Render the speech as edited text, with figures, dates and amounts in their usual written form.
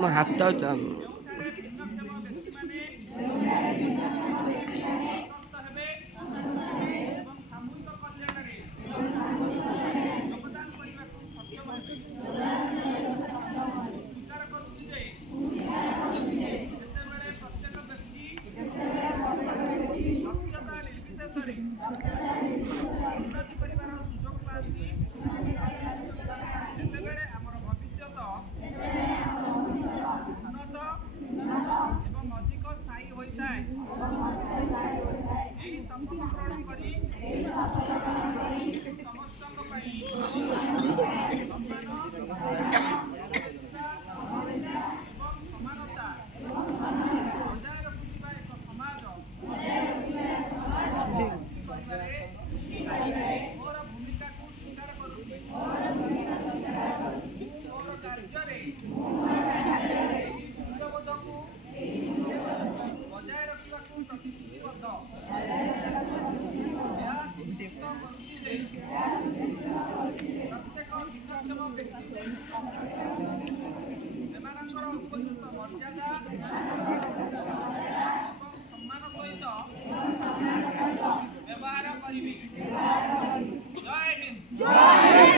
ମୋ ହାତ ଯେଉଁଠାରେ ଭିନ୍ନକ୍ଷମ ବ୍ୟକ୍ତିମାନେ ସଶକ୍ତ ହେବେ ଏବଂ ସାମୂହିକ କଲ୍ୟାଣରେ ଯୋଗଦାନ କରିବାକୁ ସକ୍ଷମ ହେବେ। ମୁଁ ସ୍ୱୀକାର କରୁଛି ଯେ ଯେତେବେଳେ ପ୍ରତ୍ୟେକ ବ୍ୟକ୍ତି ଦକ୍ଷତା ନିର୍ବିଶେଷରେ ଉନ୍ନତି କରିବାର ସୁଯୋଗ ପାଆନ୍ତି, ସେତେବେଳେ ଆମର ଭବିଷ୍ୟତ ଉନ୍ନତ ଏବଂ ଅଧିକ ସ୍ଥାୟୀ ହୋଇଥାଏ। ଏହି ଶପଥ ଗ୍ରହଣ କରି ସମସ୍ତଙ୍କ ପାଇଁ ସମ୍ମାନ, ସମବେଦନା ଏବଂ ସମାନତା ବଜାୟ ରଖୁଥିବା ଏକ ସମାଜ ସୃଷ୍ଟି କରିବାରେ ମୋର ଭୂମିକାକୁ ସ୍ୱୀକାର କରୁଛି। ମୁଁ ମୋର କାର୍ଯ୍ୟରେ ଏହି ମୂଲ୍ୟବୋଧକୁ ବଜାୟ ରଖିବାକୁ ପ୍ରତିଶ୍ରୁତିବଦ୍ଧ। ଏହା ସୁନିଶ୍ଚିତ କରୁଛି ଯେ ପ୍ରତ୍ୟେକ ଭିନ୍ନକ୍ଷମ ବ୍ୟକ୍ତିଙ୍କୁ ସେମାନଙ୍କର ଉପଯୁକ୍ତ ମର୍ଯ୍ୟାଦା